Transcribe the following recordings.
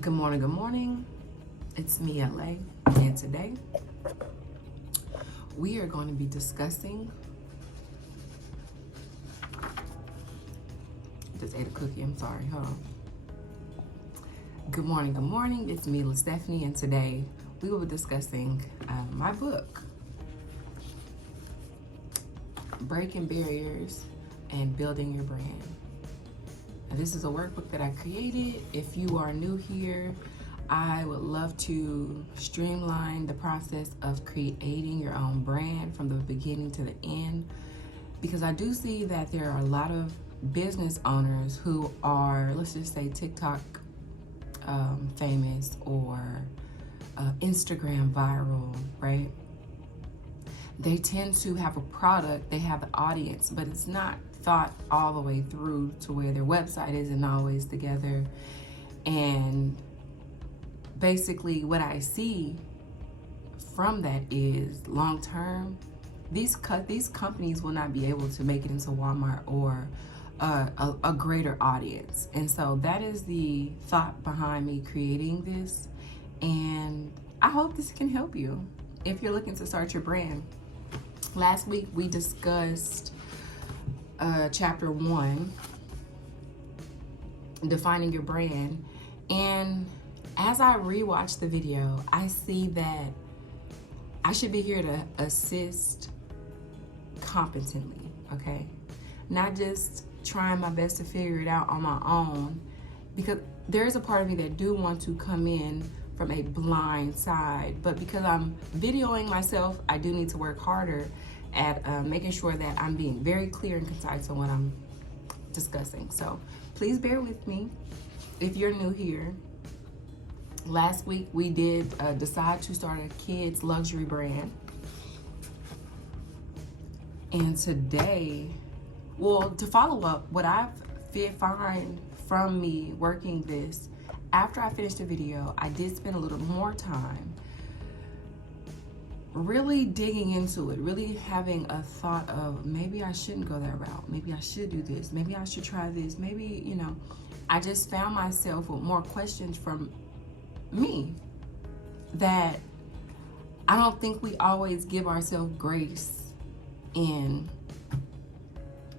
Good morning, good morning. It's me, LA, and today we are going to be discussing, just ate a cookie, I'm sorry, hold on. Good morning, it's me, Stephanie, and today we will be discussing my book, Breaking Barriers and Building Your Brand. Now, this is a workbook that I created. If you are new here, I would love to streamline the process of creating your own brand from the beginning to the end, because I do see that there are a lot of business owners who are, let's just say, TikTok famous or Instagram viral, right? They tend to have a product, they have an audience, but it's not thought all the way through to where their website isn't always together. And basically what I see from that is long term, these companies will not be able to make it into Walmart or a greater audience. And so that is the thought behind me creating this. And I hope this can help you if you're looking to start your brand. Last week we discussed chapter 1, defining your brand. And as I rewatch the video, I see that I should be here to assist competently, okay? Not just trying my best to figure it out on my own, because there's a part of me that do want to come in from a blind side, but because I'm videoing myself, I do need to work harder at making sure that I'm being very clear and concise on what I'm discussing. So please bear with me if you're new here. Last week we did decide to start a kids luxury brand, and today, well, to follow up what I've find from me working this, after I finished the video, I did spend a little more time really digging into it, really having a thought of maybe I shouldn't go that route, maybe I should do this, maybe I should try this, maybe, you know, I just found myself with more questions from me that I don't think we always give ourselves grace in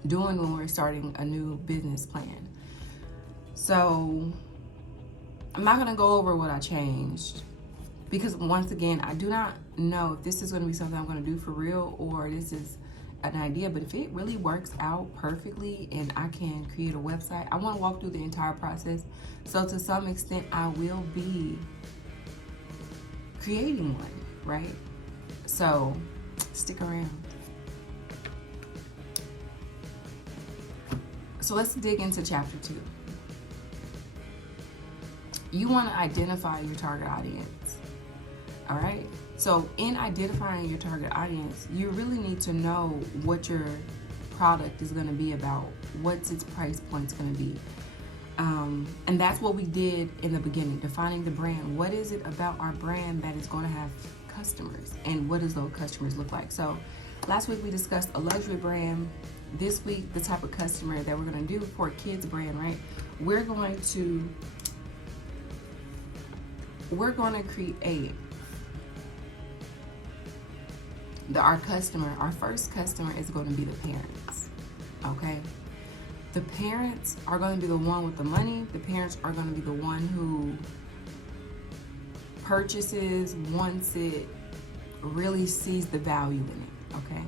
doing when we're starting a new business plan. So I'm not gonna go over what I changed, because once again, I do not know if this is gonna be something I'm gonna do for real or this is an idea. But if it really works out perfectly and I can create a website, I wanna walk through the entire process. So to some extent, I will be creating one, right? So stick around. So let's dig into chapter 2. You want to identify your target audience. All right. So in identifying your target audience, you really need to know what your product is going to be about, what's its price point's going to be. And that's what we did in the beginning, defining the brand. What is it about our brand that is going to have customers, and what does those customers look like? So last week we discussed a luxury brand. This week, the type of customer that we're going to do for a kids brand, right? We're going to create our customer. Our first customer is going to be the parents, okay? The parents are going to be the one with the money. The parents are going to be the one who purchases, wants it, really sees the value in it, okay?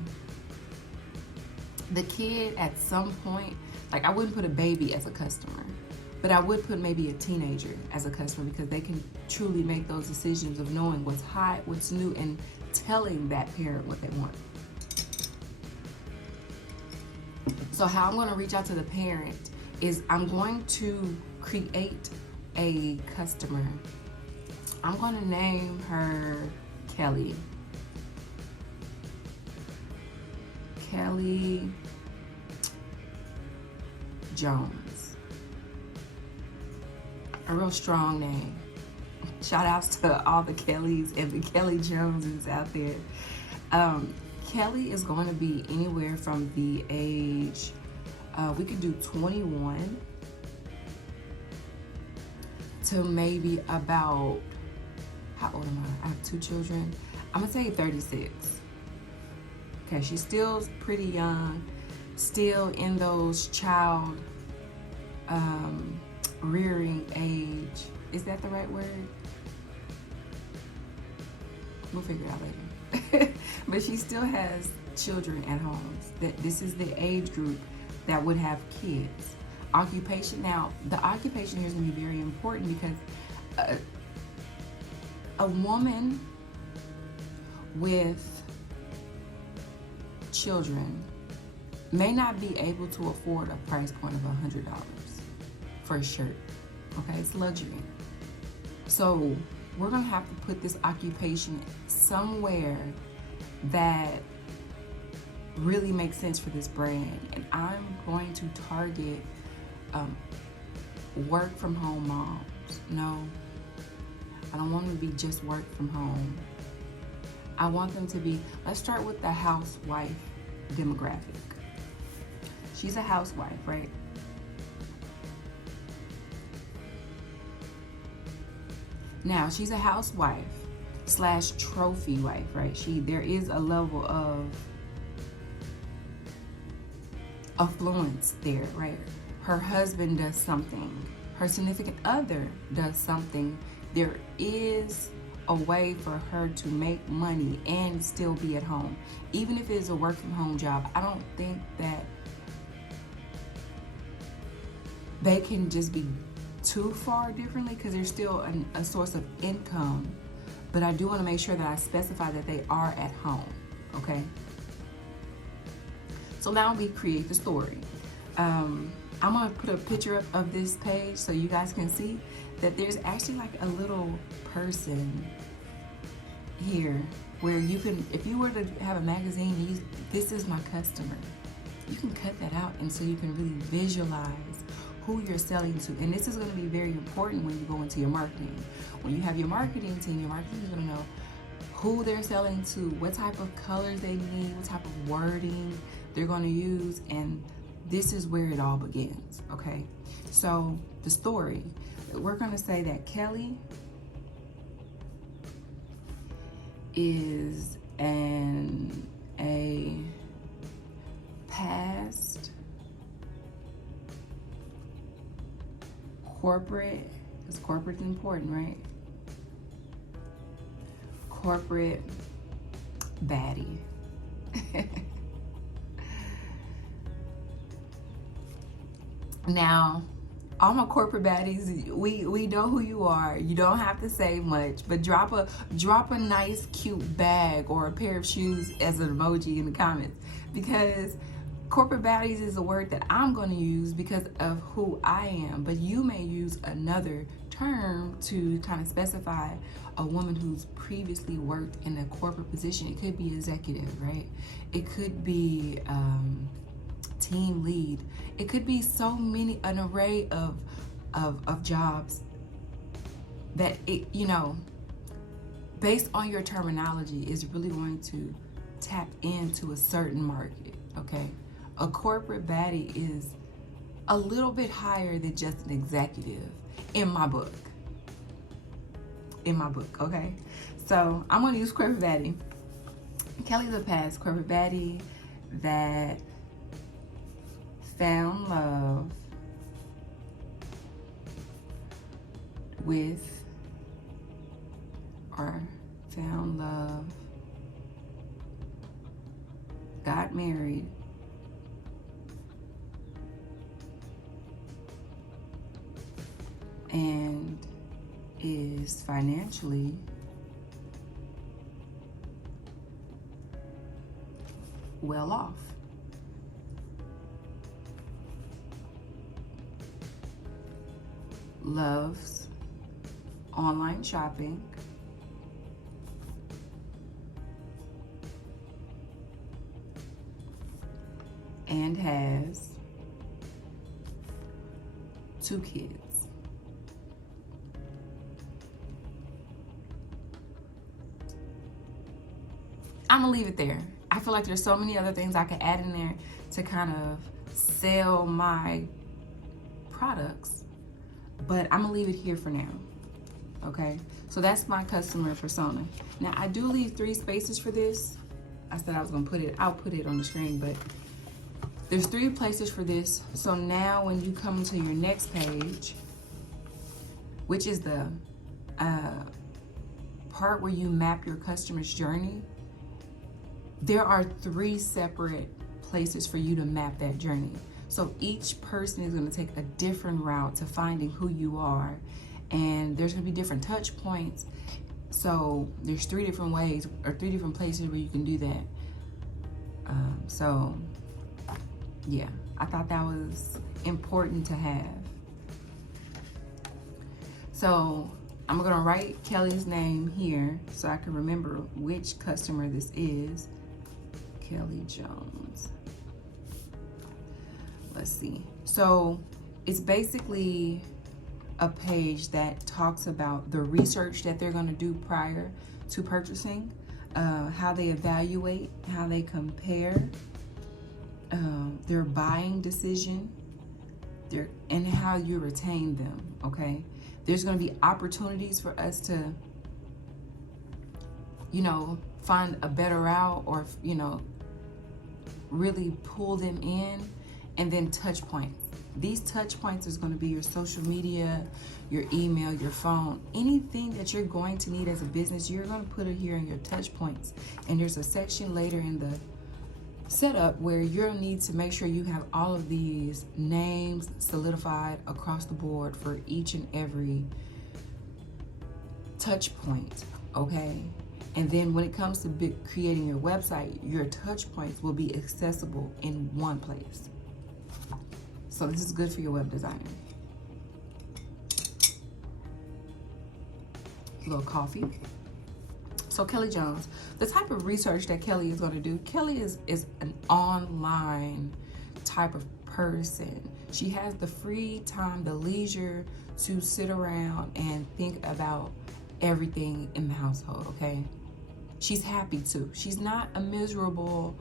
The kid at some point, like I wouldn't put a baby as a customer, but I would put maybe a teenager as a customer, because they can truly make those decisions of knowing what's hot, what's new, and telling that parent what they want. So how I'm going to reach out to the parent is I'm going to create a customer. I'm going to name her Kelly. Kelly Jones. A real strong name. Shout outs to all the Kellys and the Kelly Joneses out there. Kelly is going to be anywhere from the age, we could do 21 to maybe about, how old am I? I have 2 children. I'm gonna say 36. Okay, she's still pretty young, still in those child rearing age. Is that the right word? We'll figure it out later. But she still has children at home. This is the age group that would have kids. Occupation. Now, the occupation here is going to be very important because a woman with children may not be able to afford a price point of $100 for a shirt. Okay, it's luxury. So we're gonna have to put this occupation somewhere that really makes sense for this brand. And I'm going to target work from home moms. No, I don't want them to be just work from home. I want them to be, let's start with the housewife demographic. She's a housewife, right? Now, she's a housewife / trophy wife, right? There is a level of affluence there, right? Her husband does something. Her significant other does something. There is a way for her to make money and still be at home. Even if it is a work from home job, I don't think that they can just be too far differently, because there's still a source of income. But I do want to make sure that I specify that they are at home, okay? So now we create the story. I'm gonna put a picture of this page so you guys can see that there's actually like a little person here where you can, if you were to have a magazine, this is my customer. You can cut that out, and so you can really visualize who you're selling to. And this is going to be very important when you go into your marketing. When you have your marketing team, your marketing is going to know who they're selling to, what type of colors they need, what type of wording they're going to use, and this is where it all begins, okay? So the story, we're going to say that Kelly is a past corporate, because corporate's important, right? Corporate baddie. Now, all my corporate baddies, we know who you are. You don't have to say much, but drop a nice cute bag or a pair of shoes as an emoji in the comments, because corporate baddies is a word that I'm going to use because of who I am, but you may use another term to kind of specify a woman who's previously worked in a corporate position. It could be executive, right? It could be team lead. It could be so many, an array of jobs that it, you know, based on your terminology, is really going to tap into a certain market, okay? A corporate baddie is a little bit higher than just an executive in my book. Okay? So I'm gonna use corporate baddie. Kelly's a past corporate baddie that found love with, or found love, got married, and is financially well off. Loves online shopping, and has 2 kids. I'm gonna leave it there. I feel like there's so many other things I could add in there to kind of sell my products, but I'm gonna leave it here for now. Okay, so that's my customer persona. Now I do leave 3 spaces for this. I said I was gonna I'll put it on the screen, but there's 3 places for this. So now when you come to your next page, which is the part where you map your customer's journey, there are 3 separate places for you to map that journey. So each person is going to take a different route to finding who you are, and there's going to be different touch points. So there's 3 different ways or 3 different places where you can do that. So yeah, I thought that was important to have. So I'm gonna write Kelly's name here so I can remember which customer this is. Kelly Jones. Let's see. So it's basically a page that talks about the research that they're gonna do prior to purchasing, how they evaluate, how they compare, their buying decision, and how you retain them, okay? There's going to be opportunities for us to, you know, find a better route, or, you know, really pull them in. And then touch points. These touch points is going to be your social media, your email, your phone, anything that you're going to need as a business, you're going to put it here in your touch points. And there's a section later in the setup where you'll need to make sure you have all of these names solidified across the board for each and every touch point, okay? And then when it comes to creating your website, your touch points will be accessible in one place. So this is good for your web designer. A little coffee. So Kelly Jones, the type of research that Kelly is going to do, Kelly is an online type of person. She has the free time, the leisure to sit around and think about everything in the household, okay? She's happy too. She's not a miserable,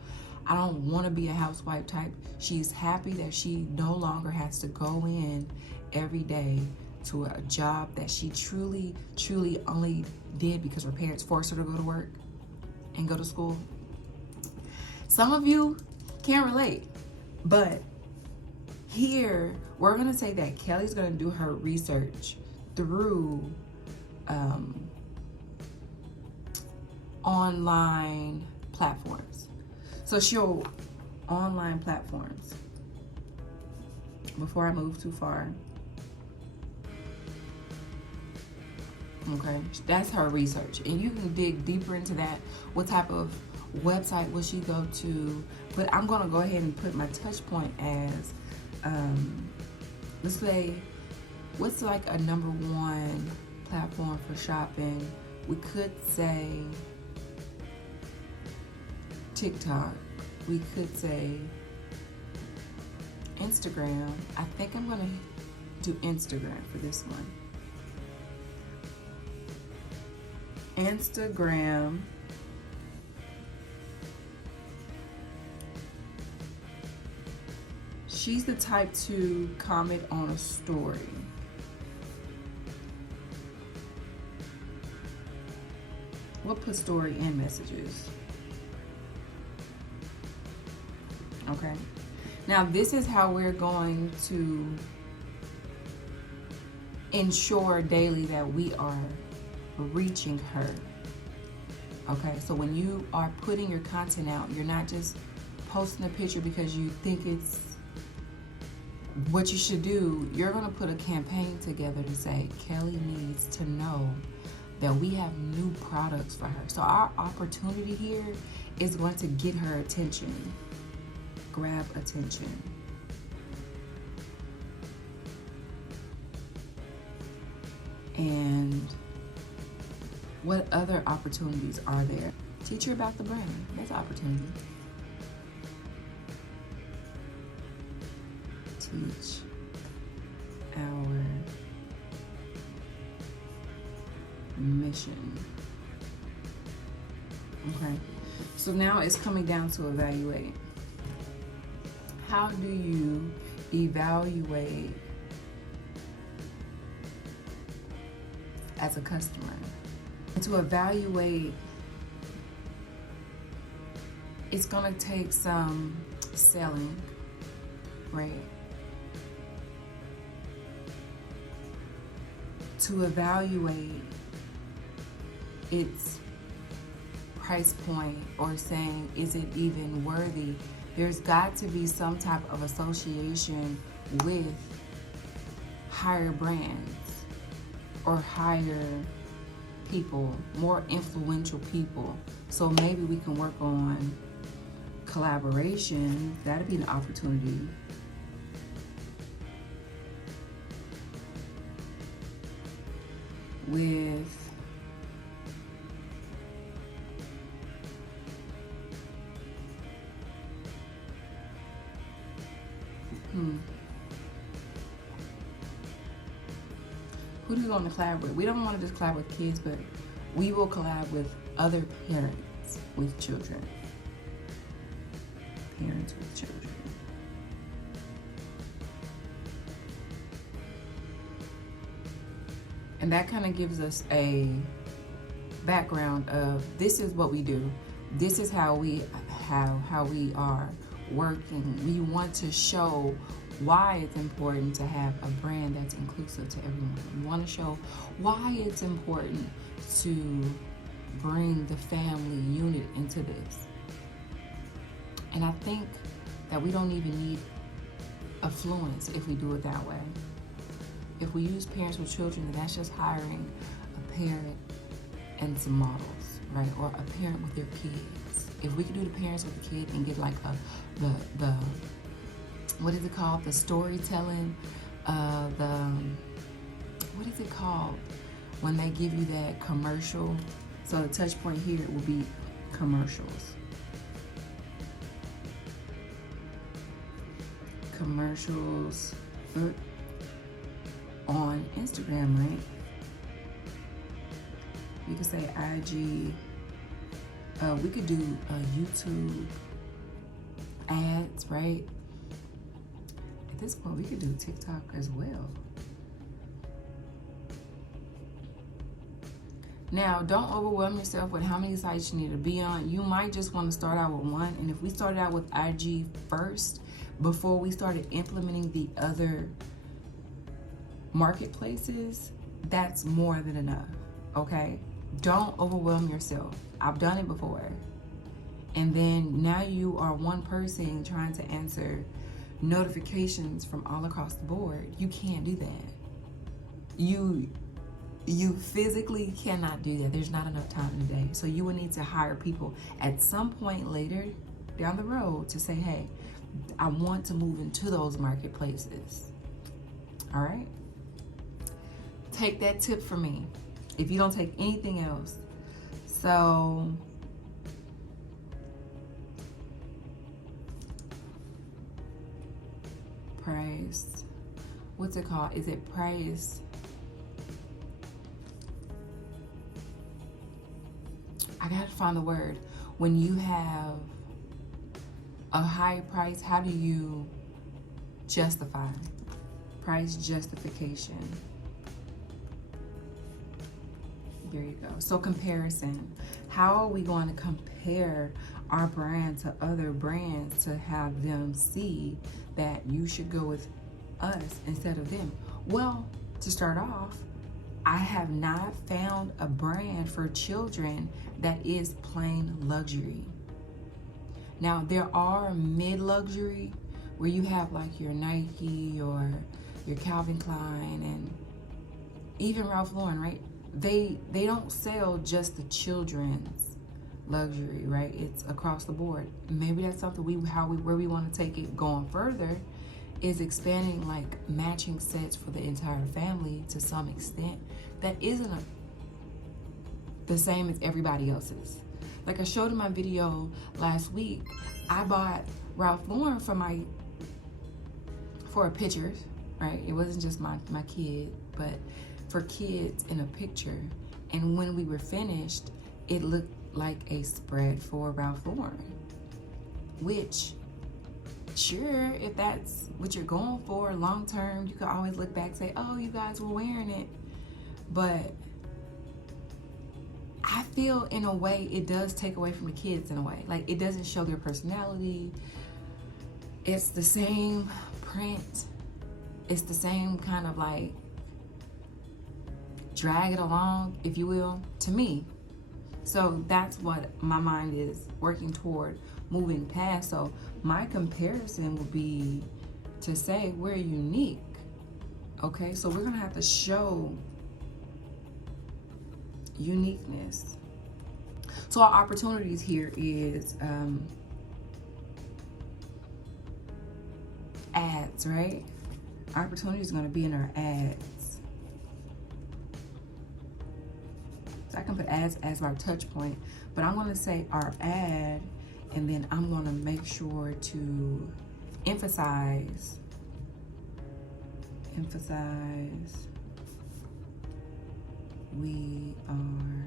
I don't want to be a housewife type. She's happy that she no longer has to go in every day to a job that she truly only did because her parents forced her to go to work and go to school. Some of you can't relate, but here we're gonna say that Kelly's gonna do her research through online platforms. So she'll online platforms. Before I move too far. Okay, that's her research. And you can dig deeper into that. What type of website will she go to? But I'm gonna go ahead and put my touch point as, let's say, what's like a #1 platform for shopping? We could say TikTok. We could say Instagram. I think I'm gonna do Instagram for this one. Instagram. She's the type to comment on a story. We'll put story and messages. Okay. Now this is how we're going to ensure daily that we are reaching her. Okay, so when you are putting your content out, you're not just posting a picture because you think it's what you should do. You're going to put a campaign together to say Kelly needs to know that we have new products for her. So our opportunity here is going to get her attention, grab attention. And what other opportunities are there? Teach her about the brand. That's an opportunity. Teach our mission. Okay. So now it's coming down to evaluate. How do you evaluate as a customer. And to evaluate, it's gonna take some selling, right? To evaluate its price point, or saying, is it even worthy? There's got to be some type of association with higher brands or higher people, more influential people. So maybe we can work on collaboration. That'd be an opportunity. With who do we want to collab with? We don't want to just collab with kids, but we will collab with other parents with children. Parents with children. And that kind of gives us a background of, this is what we do. This is how we are working. We want to show why it's important to have a brand that's inclusive to everyone. We want to show why it's important to bring the family unit into this. And I think that we don't even need affluence if we do it that way. If we use parents with children, then that's just hiring a parent and some models, right? Or a parent with their kids. If we could do the parents with the kid and get like the what is it called? The storytelling, what is it called when they give you that commercial? So the touch point here will be commercials. Commercials on Instagram, right? We could say IG. We could do YouTube ads, right? At this point, we could do TikTok as well. Now, don't overwhelm yourself with how many sites you need to be on. You might just want to start out with one. And if we started out with IG first, before we started implementing the other marketplaces, that's more than enough, okay? Don't overwhelm yourself. I've done it before. And then now you are one person trying to answer notifications from all across the board. You can't do that. You physically cannot do that. There's not enough time in the day. So you will need to hire people at some point later down the road to say, hey, I want to move into those marketplaces. All right? Take that tip from me if you don't take anything else. So price, what's it called? Is it price? I gotta find the word. When you have a high price, how do you justify? Price justification. There you go. So comparison. How are we going to compare our brand to other brands to have them see that you should go with us instead of them? Well, to start off, I have not found a brand for children that is plain luxury. Now, there are mid-luxury where you have like your Nike or your Calvin Klein and even Ralph Lauren, right? They don't sell just the children's luxury, right? It's across the board. Maybe that's something where we want to take it going further, is expanding like matching sets for the entire family to some extent that isn't the same as everybody else's. Like I showed in my video last week, I bought Ralph Lauren for pictures, right? It wasn't just my kid, but for kids in a picture. And when we were finished, it looked like a spread for Ralph Lauren, which, sure, if that's what you're going for long term, you can always look back and say, oh, you guys were wearing it. But I feel in a way it does take away from the kids in a way. Like, it doesn't show their personality. It's the same print. It's the same kind of like drag it along, if you will, to me. So that's what my mind is working toward moving past. So my comparison would be to say we're unique. Okay, so we're gonna have to show uniqueness. So our opportunities here is ads, right? Our opportunity is gonna be in our ads. So I can put ads as our touch point, but I'm gonna say our ad, and then I'm gonna make sure to emphasize we are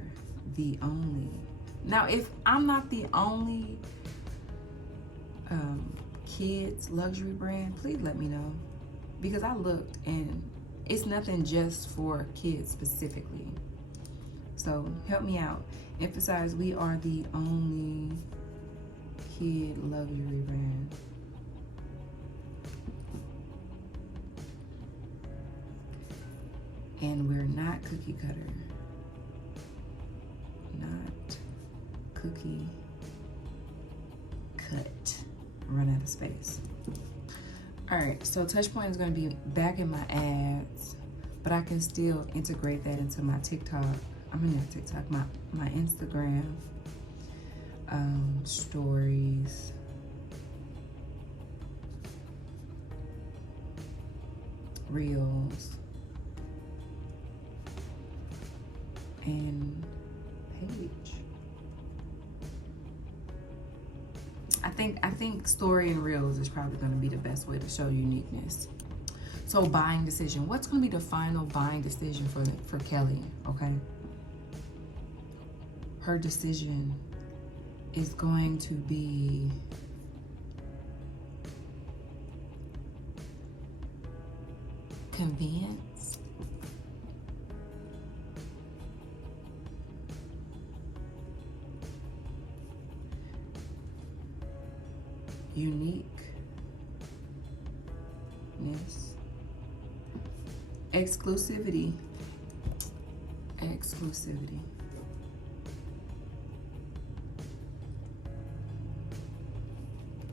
the only. Now, if I'm not the only kids luxury brand, please let me know, because I looked and it's nothing just for kids specifically. So help me out. Emphasize we are the only kid luxury brand. And we're not cookie cutter. Not cookie cut. Run out of space. All right, so touch point is gonna be back in my ads, but I can still integrate that into my TikTok. I mean, not TikTok, my Instagram stories. Reels. And page. I think story and reels is probably going to be the best way to show uniqueness. So buying decision. What's going to be the final buying decision for Kelly? Okay. Her decision is going to be convenience. Uniqueness, exclusivity,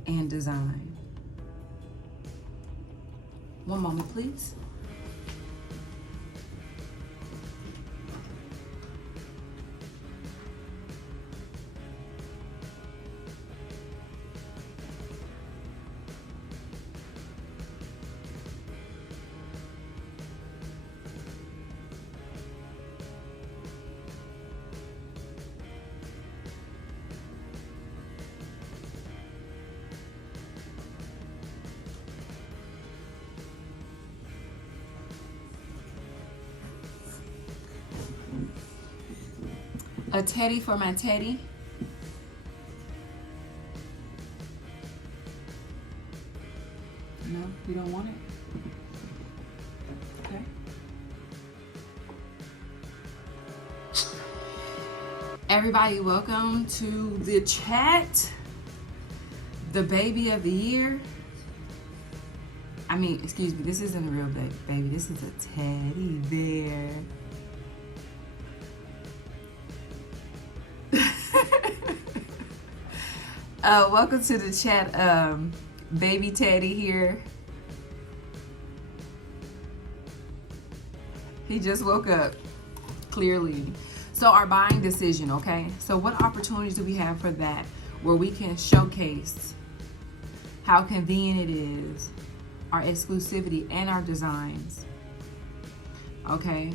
and design. One moment, please. A teddy for my teddy. No, you don't want it? Okay. Everybody, welcome to the chat. The baby of the year. I mean, excuse me, this isn't a real baby. This is a teddy bear. Welcome to the chat, baby Teddy here. He just woke up, clearly. So our buying decision, okay? So what opportunities do we have for that, where we can showcase how convenient it is, our exclusivity and our designs, okay?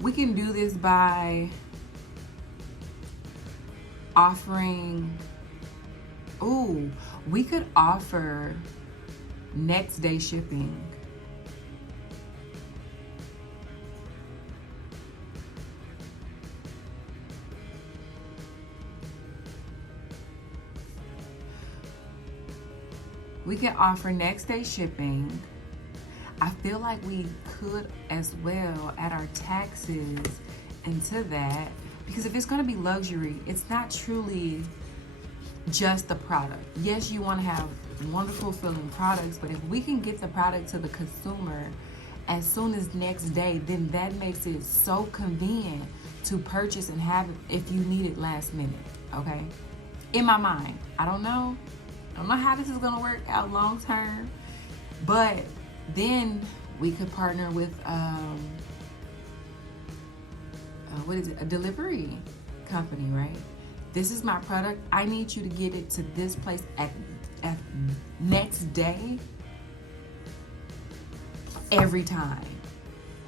We can do this by offering, we could offer next day shipping. We can offer next day shipping. I feel like we could as well add our taxes into that. Because if it's going to be luxury, it's not truly just the product. Yes, you want to have wonderful feeling products, but if we can get the product to the consumer as soon as next day, then that makes it so convenient to purchase and have it if you need it last minute. Okay, in my mind, I don't know how this is going to work out long term, but then we could partner with a delivery company, right? This is my product. I need you to get it to this place at next day every time.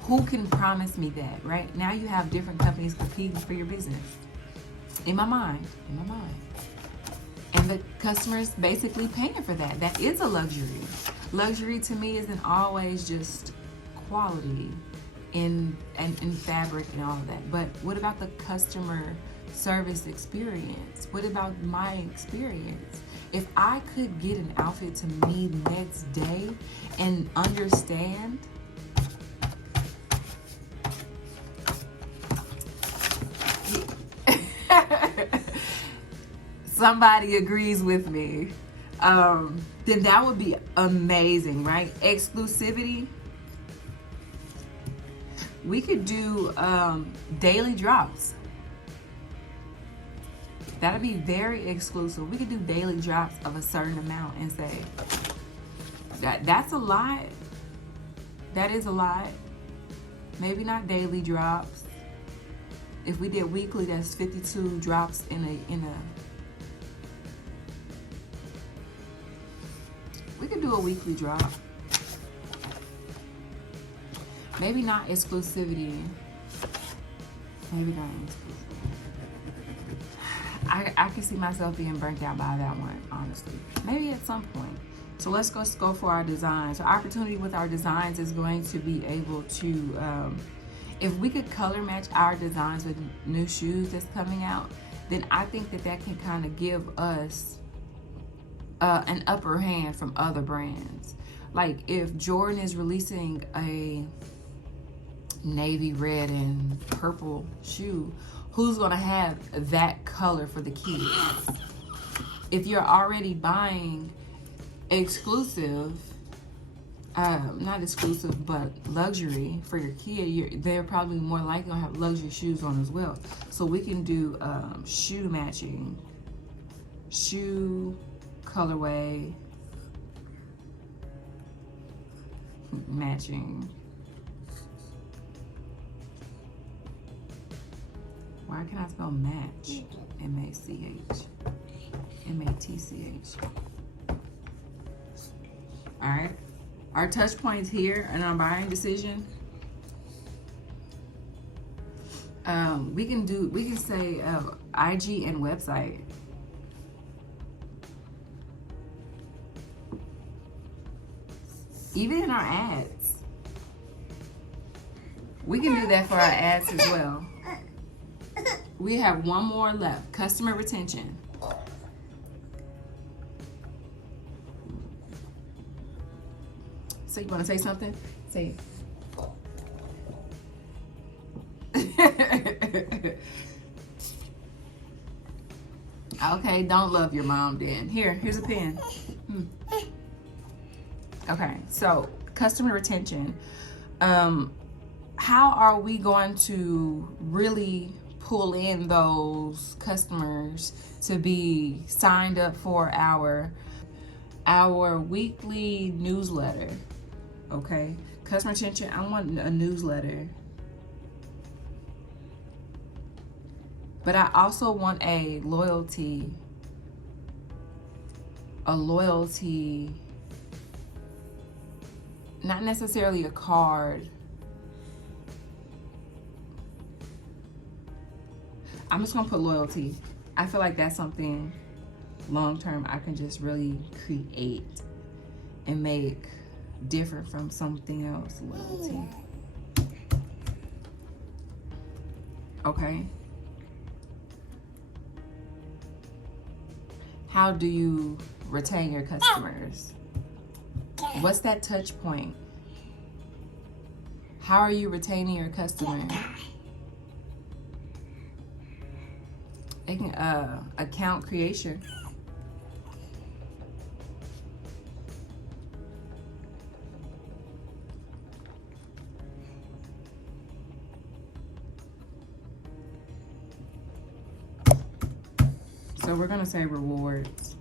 Who can promise me that, right? Now you have different companies competing for your business. In my mind. And the customer's basically paying for that. That is a luxury. Luxury to me isn't always just quality in fabric and all of that. But what about the customer service experience? What about my experience? If I could get an outfit to me next day and understand somebody agrees with me, then that would be amazing, right? Exclusivity. We could do daily drops. That'd be very exclusive. We could do daily drops of a certain amount and say, that's a lot. That is a lot. Maybe not daily drops. If we did weekly, that's 52 drops in a we could do a weekly drop. Maybe not exclusivity. Maybe not exclusivity. I can see myself being burnt out by that one, honestly. Maybe at some point. So let's go for our designs. So opportunity with our designs is going to be able to, if we could color match our designs with new shoes that's coming out, then I think that can kind of give us an upper hand from other brands. Like if Jordan is releasing a navy red and purple shoe, who's gonna have that color for the kids? If you're already buying exclusive, not exclusive, but luxury for your kid, they're probably more likely gonna have luxury shoes on as well. So we can do shoe matching, shoe colorway matching. Why can't I spell match? M-A-C-H. M-A-T-C-H. All right. Our touch points here in our buying decision. We can say IG and website. Even in our ads. We can do that for our ads as well. We have one more left. Customer retention. So you want to say something? Say it. Okay, don't love your mom then. Here's a pen. Okay, so customer retention. How are we going to really pull in those customers to be signed up for our weekly newsletter? Okay, customer retention, I want a newsletter. But I also want a loyalty, not necessarily a card. I'm just gonna put loyalty. I feel like that's something long term I can just really create and make different from something else. Loyalty. Okay. How do you retain your customers? What's that touch point? How are you retaining your customer? account creation. So we're gonna say rewards.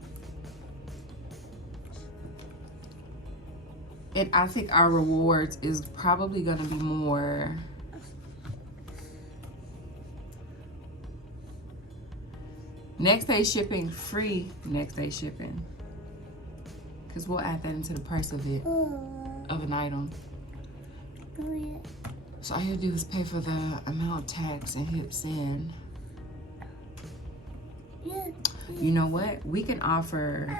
I think our rewards is probably gonna be more next day shipping, free next day shipping. Because we'll add that into the price of it, of an item. So all you do is pay for the amount of tax and hit send. You know what? We can offer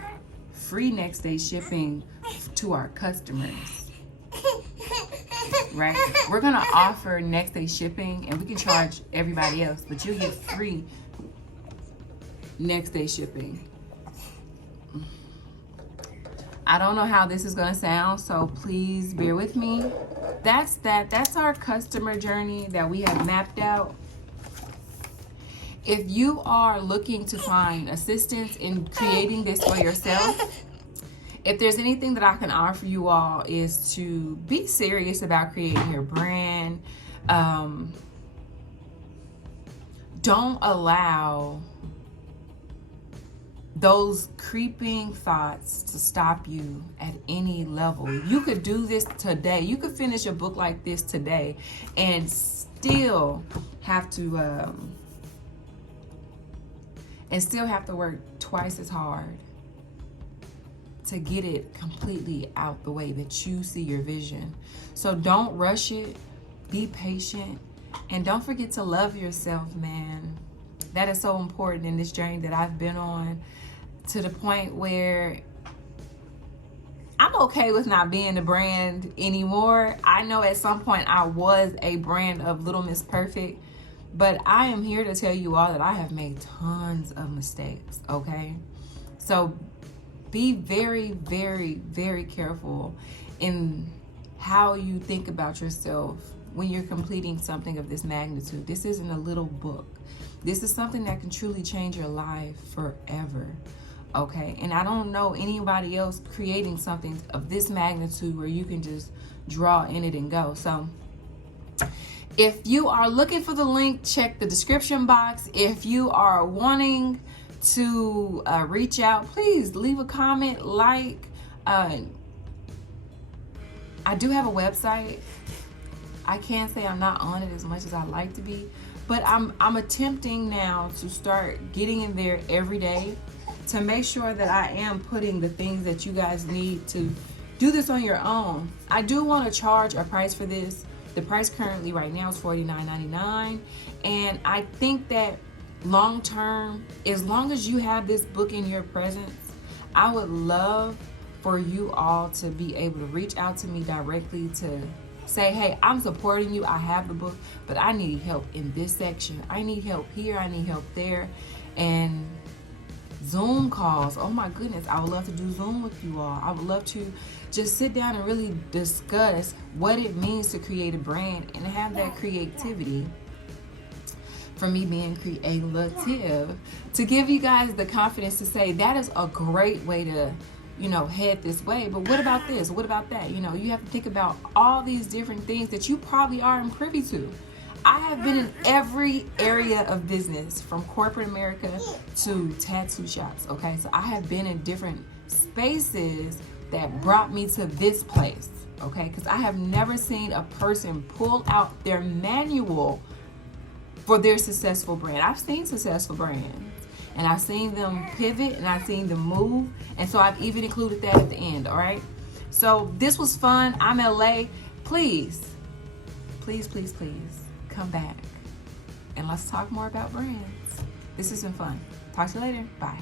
free next day shipping to our customers. Right? We're gonna offer next day shipping and we can charge everybody else, but you get free next day shipping. I don't know how this is gonna sound, so please bear with me. That's our customer journey that we have mapped out. If you are looking to find assistance in creating this for yourself, if there's anything that I can offer you all is to be serious about creating your brand. Don't allow those creeping thoughts to stop you at any level. You could do this today. You could finish a book like this today and still have to work twice as hard to get it completely out the way that you see your vision. So don't rush it. Be patient. And don't forget to love yourself, man. That is so important in this journey that I've been on, to the point where I'm okay with not being a brand anymore. I know at some point I was a brand of Little Miss Perfect, but I am here to tell you all that I have made tons of mistakes, okay? So be very, very, very careful in how you think about yourself when you're completing something of this magnitude. This isn't a little book. This is something that can truly change your life forever, okay? And I don't know anybody else creating something of this magnitude where you can just draw in it and go. So if you are looking for the link, check the description box. If you are wanting to reach out, please leave a comment, like. I do have a website. I can't say I'm not on it as much as I like to be, but I'm attempting now to start getting in there every day to make sure that I am putting the things that you guys need to do this on your own. I do want to charge a price for this. The price currently right now is $49.99, and I think that long term, as long as you have this book in your presence, I would love for you all to be able to reach out to me directly to say, hey, I'm supporting you. I have the book, but I need help in this section. I need help here. I need help there. And Zoom calls. Oh my goodness. I would love to do Zoom with you all. I would love to just sit down and really discuss what it means to create a brand and have that creativity. For me being creative, to give you guys the confidence to say that is a great way to, head this way. But what about this? What about that? You have to think about all these different things that you probably aren't privy to. I have been in every area of business, from corporate America to tattoo shops, okay? So I have been in different spaces that brought me to this place, okay? Because I have never seen a person pull out their manual for their successful brand. I've seen successful brands, and I've seen them pivot, and I've seen them move, and so I've even included that at the end, all right? So this was fun. I'm LA. Please, please, please, please come back, and let's talk more about brands. This has been fun. Talk to you later. Bye.